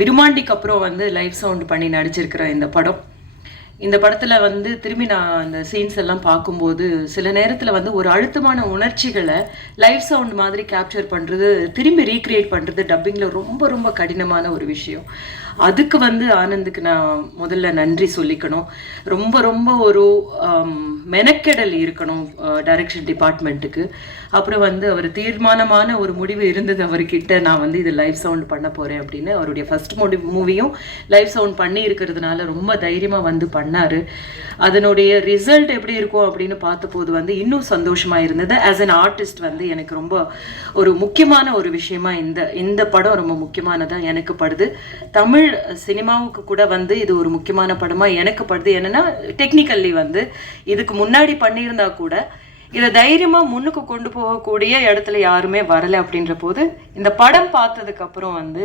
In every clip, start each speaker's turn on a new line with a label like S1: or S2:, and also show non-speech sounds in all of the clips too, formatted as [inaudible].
S1: விருமாண்டிக்கு அப்புறம் வந்து live sound பண்ணி நடிச்சிருக்கிற இந்த படம். இந்த படத்தில் வந்து திரும்பி நான் அந்த சீன்ஸ் எல்லாம் பார்க்கும்போது சில நேரத்தில் வந்து ஒரு அழுத்தமான உணர்ச்சிகளை லைவ் சவுண்ட் மாதிரி கேப்சர் பண்ணுறது திரும்பி ரீக்ரியேட் பண்ணுறது டப்பிங்கில் ரொம்ப ரொம்ப கடினமான ஒரு விஷயம். அதுக்கு வந்து ஆனந்துக்கு நான் முதல்ல நன்றி சொல்லிக்கணும். ரொம்ப ரொம்ப ஒரு மெனக்கெடல் இருக்கணும் டைரக்ஷன் டிபார்ட்மெண்ட்டுக்கு அப்புறம் வந்து அவர் தீர்மானமான ஒரு முடிவு இருந்தது அவர்கிட்ட நான் வந்து இது லைவ் சவுண்ட் பண்ண போகிறேன் அப்படின்னு. அவருடைய ஃபர்ஸ்ட் மூடி மூவியும் லைவ் சவுண்ட் பண்ணி இருக்கிறதுனால ரொம்ப தைரியமாக வந்து பண்ணார். அதனுடைய ரிசல்ட் எப்படி இருக்கும் அப்படின்னு பார்த்தபோது வந்து இன்னும் சந்தோஷமாக இருந்தது. ஆஸ் அன் ஆர்டிஸ்ட் வந்து எனக்கு ரொம்ப ஒரு முக்கியமான ஒரு விஷயமா இந்த இந்த படம் ரொம்ப முக்கியமானதாக எனக்கு படுது. தமிழ் சினிமாவுக்கு கூட வந்து இது ஒரு முக்கியமான படமாக எனக்கு படுது. என்னென்னா டெக்னிக்கல்லி வந்து இதுக்கு முன்னாடி பண்ணியிருந்தா கூட இதை தைரியமாக முன்னுக்கு கொண்டு போகக்கூடிய இடத்துல யாருமே வரலை அப்படின்ற போது இந்த படம் பார்த்ததுக்கப்புறம் வந்து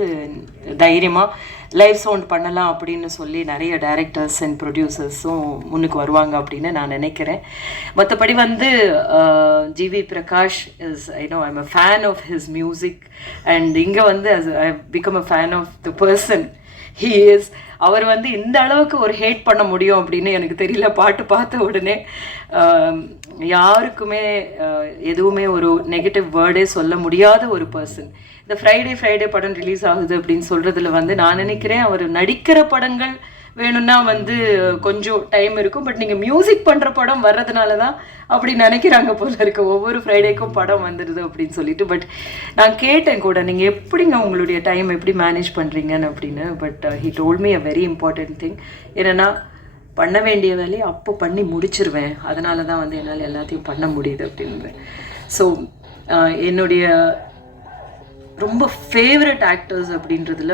S1: தைரியமாக லைவ் சவுண்ட் பண்ணலாம் அப்படின்னு சொல்லி நிறைய டைரக்டர்ஸ் அண்ட் ப்ரொடியூசர்ஸும் முன்னுக்கு வருவாங்க அப்படின்னு நான் நினைக்கிறேன். மற்றபடி வந்து GV Prakash is I know I'm a fan of his music and இங்கே வந்து I become a fan of the person he is அவர் வந்து இந்த அளவுக்கு ஒரு ஹேட் பண்ண முடியும் அப்படின்னு எனக்கு தெரியல. பாட்டு பார்த்த உடனே யாருக்குமே எதுவுமே ஒரு நெகட்டிவ் வேர்டே சொல்ல முடியாத ஒரு பர்சன் இந்த ஃப்ரைடே ஃப்ரைடே படம் ரிலீஸ் ஆகுது அப்படின்னு சொல்கிறதுல வந்து நான் நினைக்கிறேன் அவர் நடிக்கிற படங்கள் வேணும்னா வந்து கொஞ்சம் டைம் இருக்கும். பட் நீங்கள் மியூசிக் பண்ணுற படம் வர்றதுனால தான் அப்படி நினைக்கிறாங்க போல இருக்க. ஒவ்வொரு ஃப்ரைடேக்கும் படம் வந்துடுது அப்படின்னு சொல்லிட்டு. பட் நான் கேட்டேன் கூட நீங்கள் எப்படிங்க உங்களுடைய டைம் எப்படி மேனேஜ் பண்ணுறீங்கன்னு அப்படின்னு. But he told me a very important thing என்னென்னா பண்ண வேண்டிய வேலையை அப்போ பண்ணி முடிச்சிருவேன். அதனால தான் வந்து என்னால் எல்லாத்தையும் பண்ண முடியுது அப்படின்னு. ஸோ uh, என்னுடைய ரொம்ப ஃபேவரட் ஆக்டர்ஸ் அப்படின்றதுல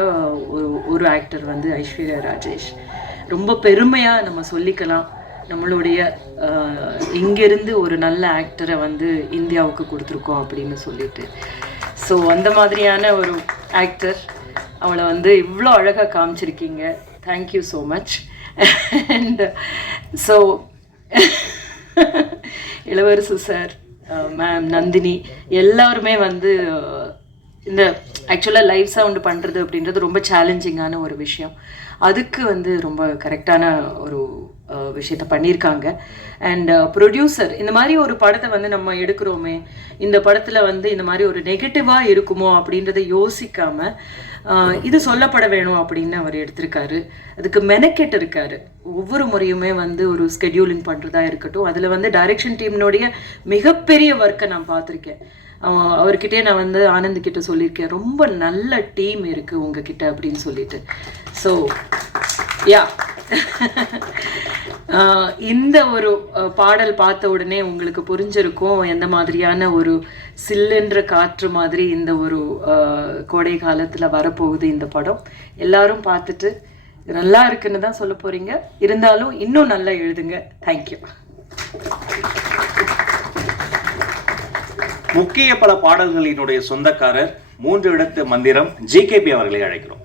S1: ஒரு ஒரு ஆக்டர் வந்து ஐஸ்வர்யா ராஜேஷ். ரொம்ப பெருமையாக நம்ம சொல்லிக்கலாம். நம்மளுடைய இங்கேருந்து ஒரு நல்ல ஆக்டரை வந்து இந்தியாவுக்கு கொடுத்துருக்கோம் அப்படின்னு சொல்லிட்டு. ஸோ அந்த மாதிரியான ஒரு ஆக்டர் அவளை வந்து இவ்வளோ அழகாக காமிச்சிருக்கீங்க. Thank you so much and so Ilavarasu sir ma'am Nandini எல்லாருமே வந்து இந்த ஆக்சுவலாக லைவ் சவுண்டு பண்ணுறது அப்படின்றது ரொம்ப சேலஞ்சிங்கான ஒரு விஷயம். அதுக்கு வந்து ரொம்ப கரெக்டான ஒரு விஷயத்த பண்ணியிருக்காங்க அண்ட் ப்ரொடியூசர் இந்த மாதிரி ஒரு படத்தை வந்து நம்ம எடுக்கிறோமே இந்த படத்தில் வந்து இந்த மாதிரி ஒரு நெகட்டிவாக இருக்குமோ அப்படின்றத யோசிக்காம இது சொல்லப்பட வேணும் அப்படின்னு அவர் எடுத்திருக்காரு. அதுக்கு மெனக்கெட்டு இருக்காரு. ஒவ்வொரு முறையுமே வந்து ஒரு ஸ்கெடியூலிங் பண்ணுறதா இருக்கட்டும். அதில் வந்து டைரக்ஷன் டீம்னுடைய மிகப்பெரிய ஒர்க்கை நான் பார்த்துருக்கேன். அவர்கிட்டே நான் வந்து ஆனந்த் கிட்ட சொல்லியிருக்கேன். ரொம்ப நல்ல டீம் இருக்கு உங்ககிட்ட அப்படின்னு சொல்லிட்டு. ஸோ யா [laughs] இந்த ஒரு பாடல் பார்த்த உடனே உங்களுக்கு புரிஞ்சிருக்கும் எந்த மாதிரியான ஒரு சில்லுன்ற காற்று மாதிரி இந்த ஒரு கோடை காலத்தில் வரப்போகுது இந்த படம். எல்லாரும் பார்த்துட்டு நல்லா இருக்குன்னு தான் சொல்ல போறீங்க. இருந்தாலும் இன்னும் நல்லா எழுதுங்க. தேங்க்யூ
S2: முக்கிய பல பாடல்களினுடைய சொந்தக்காரர் மூன்று இடத்து மந்திரம் ஜிகேபி அவர்களை அழைக்கிறோம்.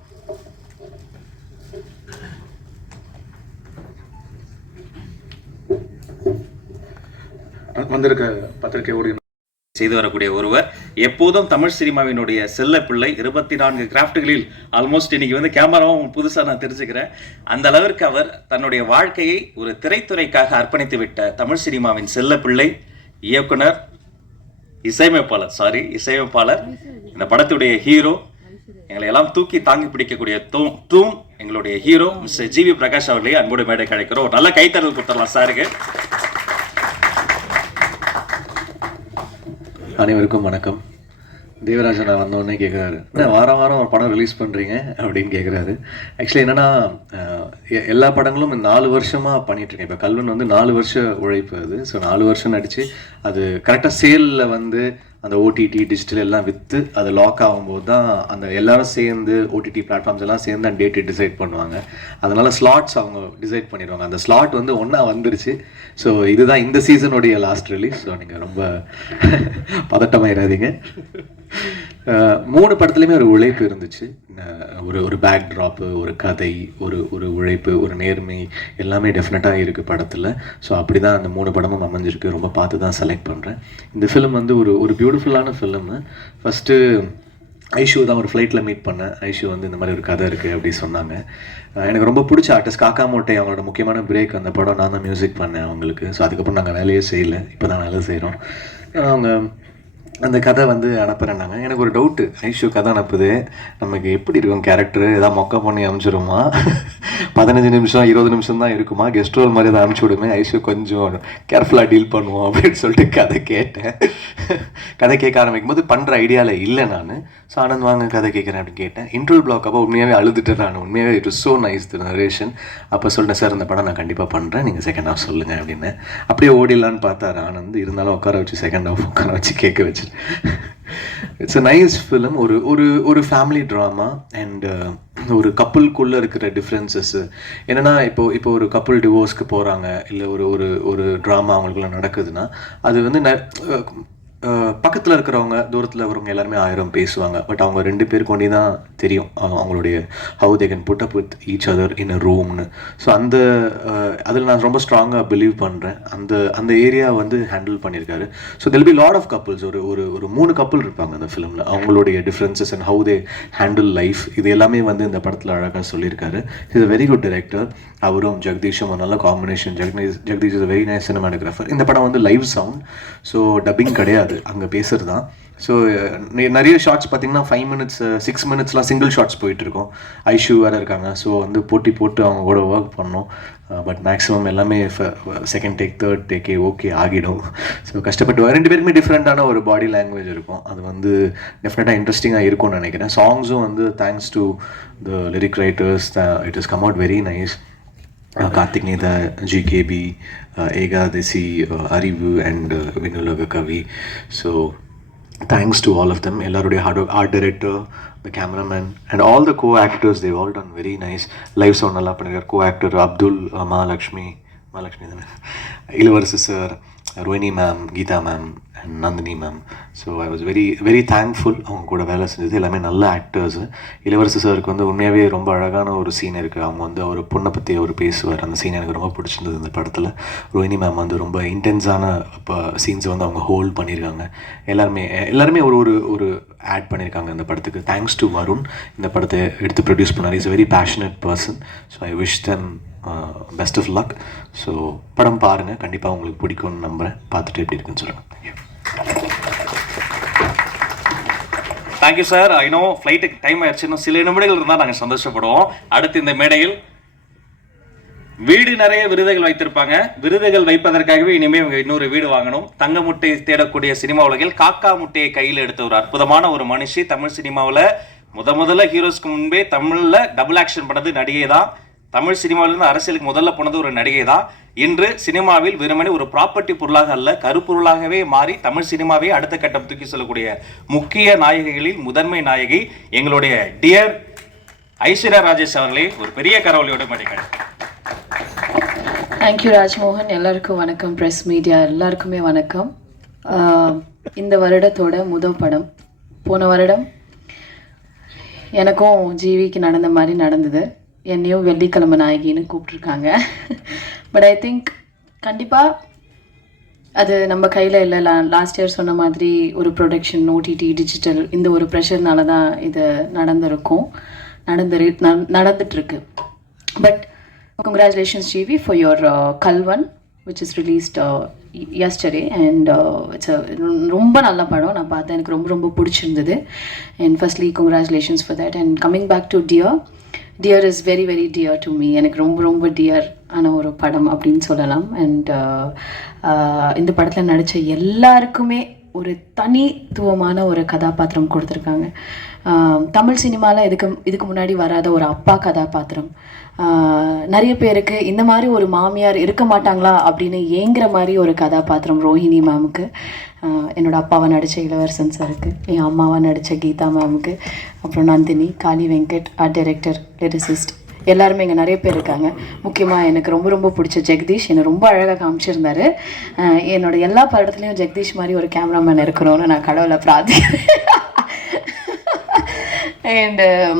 S3: வந்திருக்க பத்திரிகை ஊழியர்
S2: செய்து வரக்கூடிய ஒருவர். எப்போதும் தமிழ் சினிமாவினுடைய செல்ல பிள்ளை. இருபத்தி நான்கு கிராஃப்ட்களில் ஆல்மோஸ்ட் இன்னைக்கு வந்து கேமராவும் புதுசா நான் தெரிஞ்சுக்கிறேன். அந்த அளவிற்கு அவர் தன்னுடைய வாழ்க்கையை ஒரு திரைத்துறைக்காக அர்ப்பணித்து விட்ட தமிழ் சினிமாவின் செல்ல பிள்ளை இயக்குனர் இசையமைப்பாளர் சாரி இசையமைப்பாளர் இந்த படத்துடைய ஹீரோ எங்களை எல்லாம் தூக்கி தாங்கி பிடிக்கக்கூடிய தூம் தூம் எங்களுடைய ஹீரோ மிஸ்டர் ஜிவி பிரகாஷ் அவர்களே அன்போடு மேடை கிடைக்கிறோம் ஒரு நல்ல கைத்தறல் கொடுத்துடலாம் சாருக்கு
S3: அனைவருக்கும் வணக்கம். தேவராஜன் நான் வந்தோடனே கேட்குறாரு என்ன வாரம் வாரம் ஒரு படம் ரிலீஸ் பண்ணுறீங்க அப்படின்னு கேட்குறாரு ஆக்சுவலி என்னன்னா எ- எல்லா படங்களும் நாலு வருஷமாக பண்ணிகிட்ருக்கேன் இப்போ கல்வன் வந்து நாலு வருஷம் உழைப்பு அது. ஸோ நாலு வருஷம் நடித்து அது கரெக்டாக சேலில் வந்து அந்த ஓடிடி டிஜிட்டல் எல்லாம் விற்று அது லாக் ஆகும்போது தான் அந்த எல்லாரும் சேர்ந்து ஓடிடி பிளாட்ஃபார்ம்ஸ் எல்லாம் சேர்ந்து அந்த டேட்டு டிசைட் பண்ணுவாங்க. அதனால ஸ்லாட்ஸ் அவங்க டிசைட் பண்ணிடுவாங்க. அந்த ஸ்லாட் வந்து ஒன்றா வந்துருச்சு. ஸோ இதுதான் இந்த சீசனுடைய லாஸ்ட் ரிலீஸ் ஸோ நீங்கள் ரொம்ப [laughs] பதட்டமாயிடாதீங்க மூணு படத்துலையுமே ஒரு உழைப்பு இருந்துச்சு. ஒரு ஒரு பேக் ட்ராப்பு ஒரு கதை ஒரு ஒரு உழைப்பு ஒரு நேர்மை எல்லாமே டெஃபினட்டாக இருக்குது படத்தில். ஸோ அப்படி தான் அந்த மூணு படமும் அமைஞ்சிருக்கு. ரொம்ப பார்த்து தான் செலக்ட் பண்ணுறேன் இந்த ஃபிலிம் வந்து ஒரு ஒரு பியூட்டிஃபுல்லான ஃபிலிமு ஃபஸ்ட்டு ஐஷு தான் ஒரு ஃப்ளைட்டில் மீட் பண்ணேன். ஐஷு வந்து இந்த மாதிரி ஒரு கதை இருக்குது அப்படி சொன்னாங்க. எனக்கு ரொம்ப பிடிச்ச ஆர்டிஸ்ட் காக்கா மோட்டை. அவங்களோட முக்கியமான பிரேக் அந்த படம். நான் தான் மியூசிக் பண்ணேன் அவங்களுக்கு. ஸோ அதுக்கப்புறம் நாங்கள் வேலையே செய்யலை. இப்போ தான் வேலை செய்கிறோம் அவங்க அந்த கதை வந்து அனுப்புகிறேன்னாங்க எனக்கு ஒரு டவுட்டு ஐஷோ கதை அனுப்புது. நமக்கு எப்படி இருக்கும் கேரக்டர் எதாவது மொக்க பண்ணி அனுப்பிச்சிடுமா [laughs] பதினஞ்சு நிமிஷம் இருபது நிமிஷம் தான் இருக்குமா? கெஸ்ட் ரோல் மாதிரி அதை அனுப்பிச்சி விடுமே. ஐஷோ கொஞ்சம் கேர்ஃபுல்லாக டீல் பண்ணுவோம் அப்படின்னு சொல்லிட்டு கதை கேட்டேன். [laughs] கதை கேட்க ஆரம்பிக்கும் போது பண்ணுற ஐடியாவில் இல்லை நான். ஸோ ஆனந்த் வாங்க கதை கேட்குறேன் அப்படின்னு கேட்டேன். இன்ட்ரோல் பிளாக் அப்போ உண்மையாகவே அழுதுட்டேன் நான். உண்மையாகவே it so nice the narration அப்போ சொல்லிட்டேன் சார் இந்த படம் நான் கண்டிப்பாக பண்ணுறேன் நீங்கள் செகண்ட் ஹாஃப் சொல்லுங்கள் அப்படின்னு. அப்படியே ஓடிடலான்னு பார்த்தாரு ஆனந்த். இருந்தாலும் உட்கார வச்சு செகண்ட் ஹாஃப் உட்கார வச்சு கேட்க வச்சு இட்ஸ் அ நைஸ் ஃபிலிம் ஒரு ஒரு ஒரு ஃபேமிலி ட்ராமா அண்ட் ஒரு கப்புளுக்குள்ளே இருக்கிற டிஃப்ரென்சஸ்ஸு என்னென்னா இப்போ இப்போ ஒரு கப்புள் டிவோர்ஸ்க்கு போகிறாங்க இல்லை ஒரு ஒரு ஒரு ட்ராமா அவங்களுக்குள்ள நடக்குதுன்னா அது வந்து ந பக்கத்தில் இருக்கிறவங்க தூரத்தில் இருக்கிறவங்க எல்லாருமே ஆயிரம் பேசுவாங்க. பட் அவங்க ரெண்டு பேருக்கு கொண்டே தான் தெரியும் அவங்களுடைய how they can put up with each other in a ரூம்னு so அந்த அதில் நான் ரொம்ப ஸ்ட்ராங்காக பிலீவ் பண்ணுறேன் அந்த அந்த ஏரியா வந்து ஹேண்டில் பண்ணியிருக்காரு. So there'll be lot of couples ஒரு ஒரு ஒரு மூணு கப்புள் இருப்பாங்க அந்த ஃபிலிமில் அவங்களுடைய differences and how they handle life இது எல்லாமே வந்து இந்த படத்தில் அழகாக சொல்லியிருக்காரு. Is a very good director அவரும் ஜெகதீஷும் ஒரு நல்ல combination Jagadeesh Jagadeesh is very nice cinematographer இந்த படம் வந்து லைவ் சவுண்ட் ஸோ டப்பிங் கிடையாது. அங்கே பேசுறது தான் ஸோ நிறைய ஷார்ட்ஸ் பார்த்தீங்கன்னா ஃபைவ் மினிட்ஸ் சிக்ஸ் மினிட்ஸ்லாம் சிங்கிள் ஷார்ட்ஸ் போயிட்டுருக்கோம். ஐஷூ ஐஷு வேறு இருக்காங்க. ஸோ வந்து போட்டி போட்டு அவங்க கூட ஒர்க் பண்ணோம். Uh, பட் மேக்ஸிமம் எல்லாமே செகண்ட் டேக் தேர்ட் டேக்கே ஓகே ஆகிடும். ஸோ கஷ்டப்பட்டு ரெண்டு பேருக்குமே டிஃப்ரெண்ட்டான ஒரு பாடி லாங்குவேஜ் இருக்கும். அது வந்து டெஃபினட்டாக இன்ட்ரெஸ்டிங்காக இருக்கும்னு நினைக்கிறேன். சாங்ஸும் வந்து thanks to the lyric writers it is come out very nice Karthik Neda, GKB, uh, Ega Desi, Arivu, and uh, Vinulaga Kavi. So, thanks to all of them. Ellarude hard work, art director, the cameraman, and all the co actors, they've all done very nice. Live sound, co actor Abdul, uh, Mahalakshmi, Mahalakshmi, [laughs] Ilavarsu sir. Rohini ma'am Geetha ma'am and Nandini ma'am so I was very very thankful அவங்க கூட வேலை செஞ்சது எல்லாமே நல்ல actors இளவரசு சாருக்கு வந்து உண்மையாகவே ரொம்ப அழகான ஒரு சீன் இருக்குது அவங்க வந்து ஒரு பொண்ணை பற்றி அவர் பேசுவார். அந்த சீன் எனக்கு ரொம்ப பிடிச்சிருந்தது இந்த படத்தில். ரோஹினி மேம் வந்து ரொம்ப இன்டென்ஸான இப்போ சீன்ஸை வந்து அவங்க ஹோல்ட் பண்ணியிருக்காங்க எல்லாருமே எல்லாருமே ஒரு ஒரு ஒரு ஆட் பண்ணியிருக்காங்க இந்த படத்துக்கு. தேங்க்ஸ் டு வருண் இந்த படத்தை எடுத்து ப்ரொடியூஸ் பண்ணார். Is very passionate person so I wish them best of luck so படம் பாருங்கள் கண்டிப்பாக உங்களுக்கு பிடிக்கும்னு நம்புகிறேன் பார்த்துட்டு எப்படி இருக்குன்னு சொல்லுங்கள்
S2: thank you sir I know ஃப்ளைட்டுக்கு டைம் ஆயிடுச்சு. இன்னும் சில நிமிடங்கள் இருந்தால் நாங்கள் சந்தோஷப்படுவோம். அடுத்து இந்த மேடையில் வீடு நிறைய விருதுகள் வைத்திருப்பாங்க. விருதுகள் வைப்பதற்காகவே இனிமேல் இவங்க இன்னொரு வீடு வாங்கணும். தங்க முட்டை தேடக்கூடிய சினிமா உலகில் காக்கா முட்டையை கையில் எடுத்த ஒரு அற்புதமான ஒரு மனுஷி தமிழ் சினிமாவில். முத முதல்ல ஹீரோஸ்க்கு முன்பே தமிழில் டபுள் ஆக்ஷன் பண்ணது நடிகை தான் தமிழ் சினிமாவிலிருந்து அரசியலுக்கு முதல்ல போனது ஒரு நடிகை தான் இன்று சினிமாவில் வெறுமனே ஒரு ப்ராப்பர்ட்டி பொருளாக அல்ல கருப்பொருளாகவே மாறி தமிழ் சினிமாவை அடுத்த கட்டம் தூக்கி செல்லக்கூடிய முக்கிய நாயகிகளில் முதன்மை நாயகி எங்களுடைய டியர் ஐஸ்வர்யா ராஜேஷ் அவர்களே ஒரு பெரிய கரவொலியோட மடிக்கிறார்
S4: தேங்க்யூ ராஜ்மோகன். எல்லாருக்கும் வணக்கம். ப்ரெஸ் மீடியா எல்லாருக்குமே வணக்கம். இந்த வருடத்தோட முதல் படம். போன வருடம் எனக்கும் ஜீவிக்கு நடந்த மாதிரி நடந்தது. என்னையும் வெள்ளிக்கிழமை நாயகின்னு கூப்பிட்ருக்காங்க பட் ஐ திங்க் கண்டிப்பாக அது நம்ம கையில் இல்லை. லா லாஸ்ட் இயர் சொன்ன மாதிரி ஒரு ப்ரொடக்ஷன் ஓடிடி டிஜிட்டல் இந்த ஒரு ப்ரெஷர்னால தான் இது நடந்திருக்கும். நடந்துரு ந- நடந்துட்டுருக்கு. But congratulations GV for your Kalvan which is released yesterday and it's ரொம்ப நல்ல படம். நான் பார்த்தேன். எனக்கு ரொம்ப ரொம்ப பிடிச்சிருந்தது. And firstly congratulations for that and coming back to dear dear is very very dear to me எனக்கு ரொம்ப ரொம்ப டியர் ஆன ஒரு படம் அப்படின்னு சொல்லலாம். அண்ட் uh, uh, இந்த படத்தில் நடித்த எல்லாருக்குமே ஒரு தனித்துவமான ஒரு கதாபாத்திரம் கொடுத்துருக்காங்க. தமிழ் சினிமாவில் இதுக்கு இதுக்கு முன்னாடி வராத ஒரு அப்பா கதாபாத்திரம். நிறைய பேருக்கு இந்த மாதிரி ஒரு மாமியார் இருக்க மாட்டாங்களா அப்படின்னு ஏங்குற மாதிரி ஒரு கதாபாத்திரம் ரோஹிணி மேமுக்கு என்னோடய அப்பாவை நடித்த இளவரசன் சாருக்கு என் அம்மாவை நடித்த கீதா மேமுக்கு அப்புறம் Nandini Kali Venkat art director lyricist எல்லாருமே இங்கே நிறைய பேர் இருக்காங்க. முக்கியமாக எனக்கு ரொம்ப ரொம்ப பிடிச்ச ஜெகதீஷ். என்னை ரொம்ப அழகாக காமிச்சிருந்தாரு. என்னோட எல்லா படத்துலையும் ஜெகதீஷ் மாதிரி ஒரு கேமராமேன் இருக்கணும்னு நான் கடவுளை பிரார்த்திக்கிறேன். அண்டு um,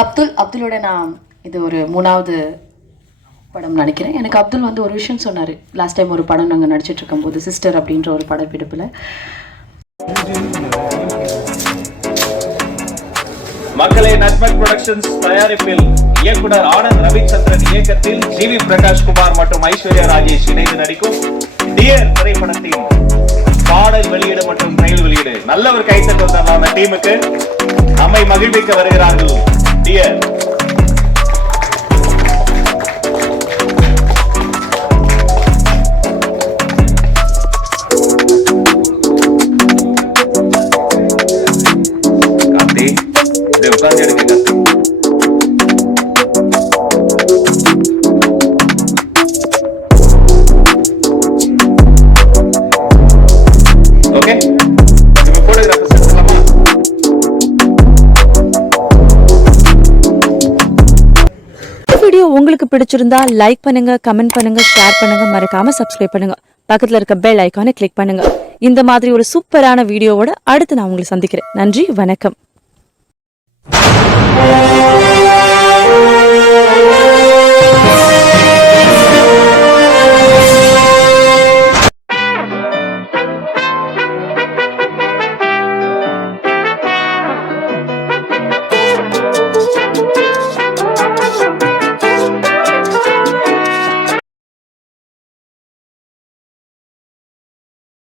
S4: அப்துல் அப்துலோட நான் இது ஒரு மூணாவது படம் நினைக்கிறேன் எனக்கு அப்துல் வந்து ஒரு விஷயம் சொன்னார். லாஸ்ட் டைம் ஒரு படம் நாங்கள் நடிச்சிட்டு இருக்கும்போது சிஸ்டர் அப்படின்ற ஒரு படப்பிடிப்பில்.
S2: மக்களை நட்மக் புரொடக்ஷன்ஸ் தயாரிப்பில் இயக்குனர் ஆனந்த் ரவிச்சந்திரன் இயக்கத்தில் ஜி வி பிரகாஷ் குமார் மற்றும் ஐஸ்வர்யா ராஜேஷ் இணைந்து நடிக்கும் டியர் திரைப்படத்தின் பாடல் வெளியீடு மற்றும் ட்ரெயில் வெளியீடு. நல்ல ஒரு கைத்தட்டு வந்தாங்க அந்த டீமுக்கு. நம்மை மகிழ்விக்க வருகிறார்கள்? டியர்
S5: உங்களுக்கு பிடிச்சிருந்தா லைக் பண்ணுங்க கமெண்ட் பண்ணுங்க ஷேர் பண்ணுங்க மறக்காம சப்ஸ்கிரைப் பண்ணுங்க. பக்கத்துல இருக்க பெல் ஐக்கானை கிளிக் பண்ணுங்க. இந்த மாதிரி ஒரு சூப்பரான வீடியோவோட அடுத்து நான் உங்களை சந்திக்கிறேன். நன்றி வணக்கம்.